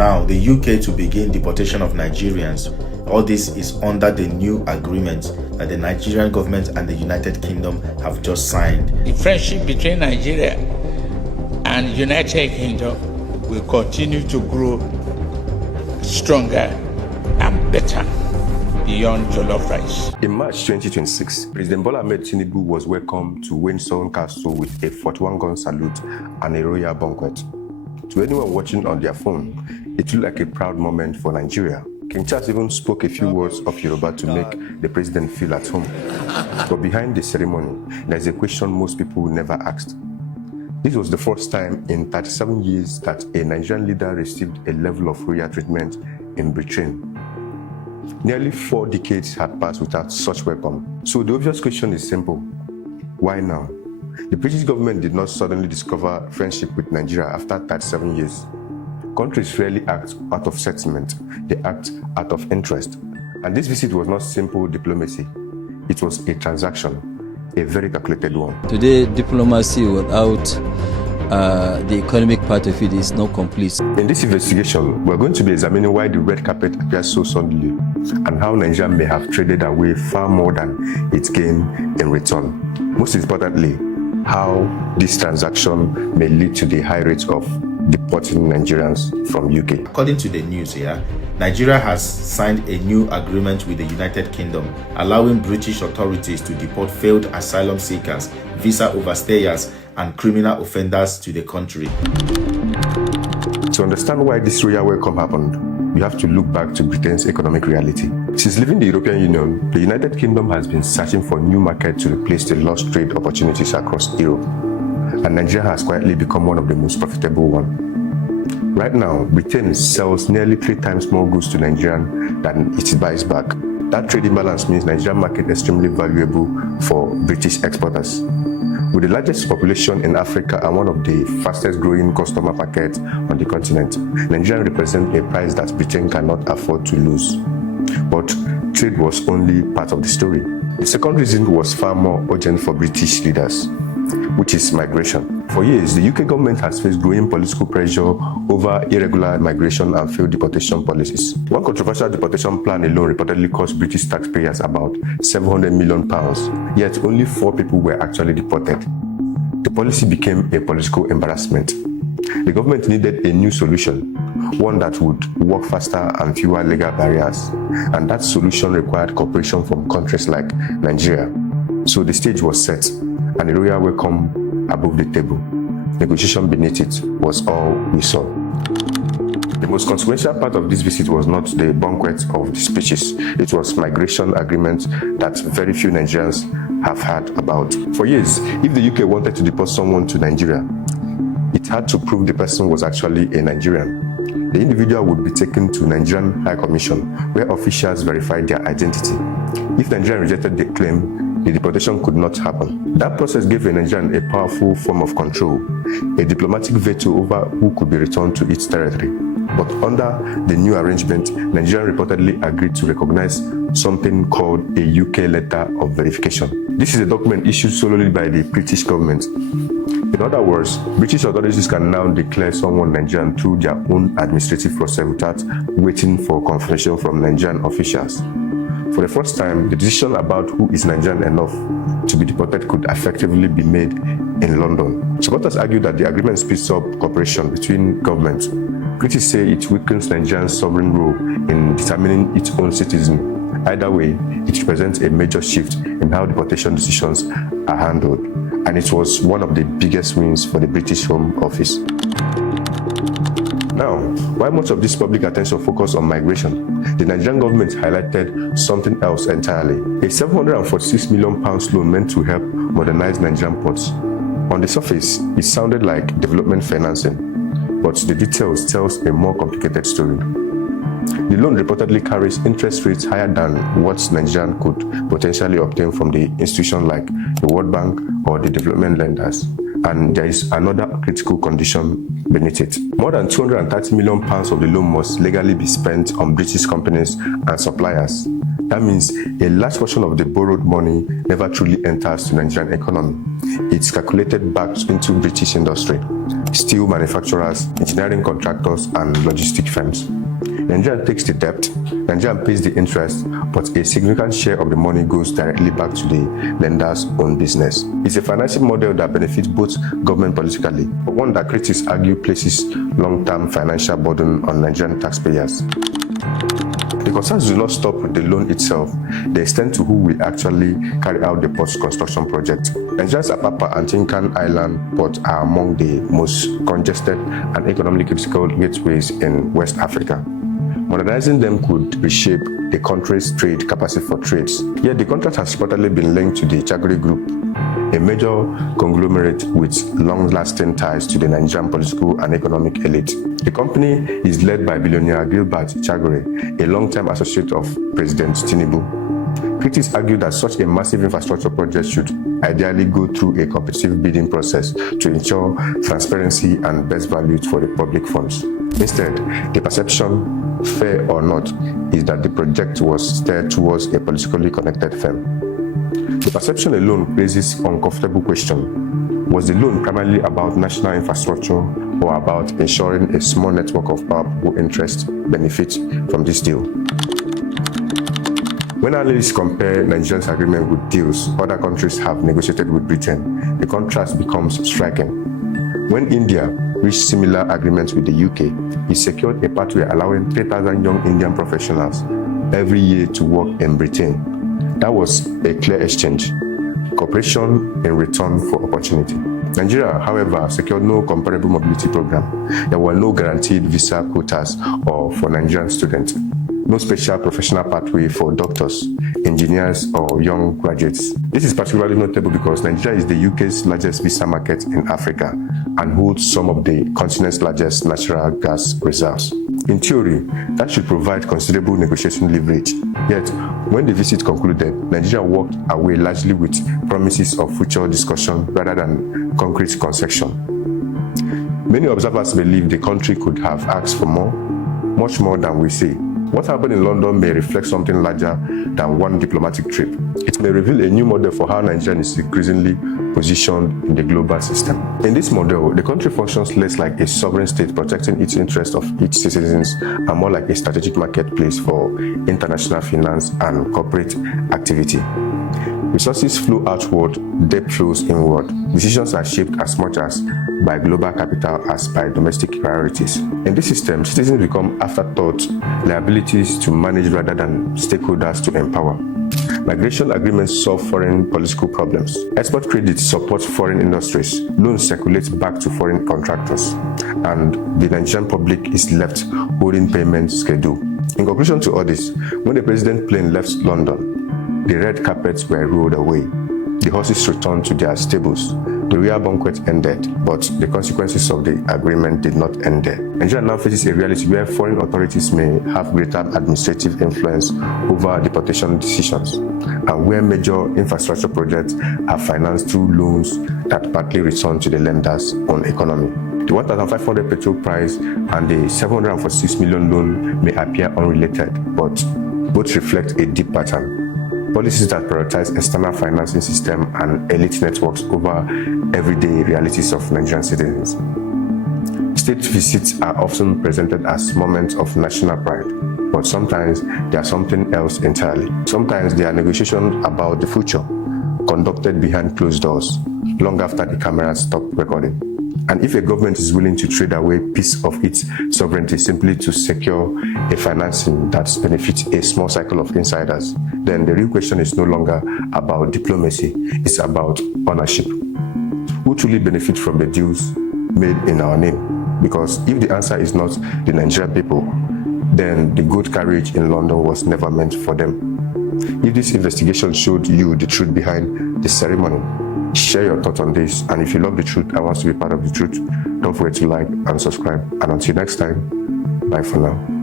now the UK to begin deportation of Nigerians. All this is under the new agreement that the Nigerian government and the United Kingdom have just signed. The friendship between Nigeria and United Kingdom will continue to grow stronger and better beyond jollof rice. In March 2026, President Bola Ahmed Tinibu was welcomed to Windsor Castle with a 41-gun salute and a royal banquet. To anyone watching on their phone, it looked like a proud moment for Nigeria. King Charles even spoke a few words of Yoruba to make the president feel at home. But behind the ceremony, there's a question most people never asked. This was the first time in 37 years that a Nigerian leader received a level of royal treatment in Britain. Nearly 4 decades had passed without such welcome. So the obvious question is simple. Why now? The British government did not suddenly discover friendship with Nigeria after 37 years. Countries rarely act out of sentiment, they act out of interest. And this visit was not simple diplomacy. It was a transaction, a very calculated one. Today, diplomacy without the economic part of it is not complete. In this investigation, we're going to be examining why the red carpet appears so suddenly and how Nigeria may have traded away far more than it gained in return. Most importantly, how this transaction may lead to the high rate of deporting Nigerians from UK. According to the news here, Nigeria has signed a new agreement with the United Kingdom, allowing British authorities to deport failed asylum seekers, visa overstayers, and criminal offenders to the country. To understand why this royal welcome happened, we have to look back to Britain's economic reality. Since leaving the European Union, the United Kingdom has been searching for new markets to replace the lost trade opportunities across Europe. And Nigeria has quietly become one of the most profitable ones. Right now, Britain sells nearly 3 times more goods to Nigerians than it buys back. That trade imbalance means Nigerian market is extremely valuable for British exporters. With the largest population in Africa and one of the fastest growing customer markets on the continent, Nigeria represents a price that Britain cannot afford to lose. But trade was only part of the story. The second reason was far more urgent for British leaders, which is migration. For years, the UK government has faced growing political pressure over irregular migration and failed deportation policies. One controversial deportation plan alone reportedly cost British taxpayers about £700 million, yet only 4 people were actually deported. The policy became a political embarrassment. The government needed a new solution, one that would work faster and fewer legal barriers, and that solution required cooperation from countries like Nigeria. So the stage was set, and a royal welcome above the table. Negotiation beneath it was all we saw. The most consequential part of this visit was not the banquet of the speeches. It was migration agreements that very few Nigerians have heard about. For years, if the UK wanted to deport someone to Nigeria, it had to prove the person was actually a Nigerian. The individual would be taken to Nigerian High Commission, where officials verified their identity. If Nigeria rejected the claim, the deportation could not happen. That process gave a Nigerian a powerful form of control, a diplomatic veto over who could be returned to its territory. But under the new arrangement, Nigeria reportedly agreed to recognize something called a UK letter of verification. This is a document issued solely by the British government. In other words, British authorities can now declare someone Nigerian through their own administrative process without waiting for confirmation from Nigerian officials. For the first time, the decision about who is Nigerian enough to be deported could effectively be made in London. Supporters argue that the agreement speeds up cooperation between governments. Critics say it weakens Nigeria's sovereign role in determining its own citizens. Either way, it represents a major shift in how deportation decisions are handled, and it was one of the biggest wins for the British Home Office. Now, why much of this public attention focused on migration? The Nigerian government highlighted something else entirely. A £746 million loan meant to help modernize Nigerian ports. On the surface, it sounded like development financing, but the details tells a more complicated story. The loan reportedly carries interest rates higher than what Nigerian could potentially obtain from the institution like the World Bank or the development lenders. And there is another critical condition beneath it. More than £230 million of the loan must legally be spent on British companies and suppliers. That means a large portion of the borrowed money never truly enters the Nigerian economy. It's calculated back into British industry. steel manufacturers, engineering contractors, and logistic firms. Nigeria takes the debt, Nigeria pays the interest, but a significant share of the money goes directly back to the lender's own business. It's a financing model that benefits both government politically, but one that critics argue places long-term financial burden on Nigerian taxpayers. The concerns do not stop with the loan itself. They extend to who will actually carry out the port's construction project. Nigeria's Apapa and Tinkan Island port are among the most congested and economically critical gateways in West Africa. Modernizing them could reshape the country's trade capacity for trades. Yet the contract has reportedly been linked to the Chagre Group, a major conglomerate with long-lasting ties to the Nigerian political and economic elite. The company is led by billionaire Gilbert Chagre, a long-time associate of President Tinibu. Critics argue that such a massive infrastructure project should ideally go through a competitive bidding process to ensure transparency and best value for the public funds. Instead, the perception, fair or not, is that the project was steered towards a politically connected firm. The perception alone raises an uncomfortable question. Was the loan primarily about national infrastructure or about ensuring a small network of powerful interests benefit from this deal? When analysts compare Nigeria's agreement with deals other countries have negotiated with Britain, the contrast becomes striking. When India reached similar agreements with the UK, it secured a pathway allowing 3,000 young Indian professionals every year to work in Britain. That was a clear exchange, cooperation in return for opportunity. Nigeria, however, secured no comparable mobility program. There were no guaranteed visa quotas or for Nigerian students, no special professional pathway for doctors, engineers, or young graduates. This is particularly notable because Nigeria is the UK's largest visa market in Africa and holds some of the continent's largest natural gas reserves. In theory, that should provide considerable negotiation leverage. Yet, when the visit concluded, Nigeria walked away largely with promises of future discussion rather than concrete concession. Many observers believe the country could have asked for more, much more than we see. What happened in London may reflect something larger than one diplomatic trip. It may reveal a new model for how Nigeria is increasingly positioned in the global system. In this model, the country functions less like a sovereign state protecting its interests of its citizens and more like a strategic marketplace for international finance and corporate activity. Resources flow outward, debt flows inward. Decisions are shaped as much as by global capital as by domestic priorities. In this system, citizens become afterthoughts, liabilities to manage rather than stakeholders to empower. Migration agreements solve foreign political problems. Export credit supports foreign industries. Loans circulate back to foreign contractors. And the Nigerian public is left holding payment schedule. In conclusion to all this, when the president plane left London, the red carpets were rolled away. The horses returned to their stables. The royal banquet ended, but the consequences of the agreement did not end there. Nigeria now faces a reality where foreign authorities may have greater administrative influence over deportation decisions, and where major infrastructure projects are financed through loans that partly return to the lender's own economy. The 1,500 petrol price and the 746 million loan may appear unrelated, but both reflect a deep pattern. Policies that prioritize external financing system and elite networks over everyday realities of Nigerian citizens. State visits are often presented as moments of national pride, but sometimes they are something else entirely. Sometimes they are negotiations about the future, conducted behind closed doors, long after the cameras stop recording. And if a government is willing to trade away a piece of its sovereignty simply to secure a financing that benefits a small cycle of insiders, then the real question is no longer about diplomacy, it's about ownership. Who truly benefits from the deals made in our name? Because if the answer is not the Nigerian people, then the good carriage in London was never meant for them. If this investigation showed you the truth behind the ceremony, share your thoughts on this, and if you love the truth and want to be part of the truth, don't forget to like and subscribe. And until next time, bye for now.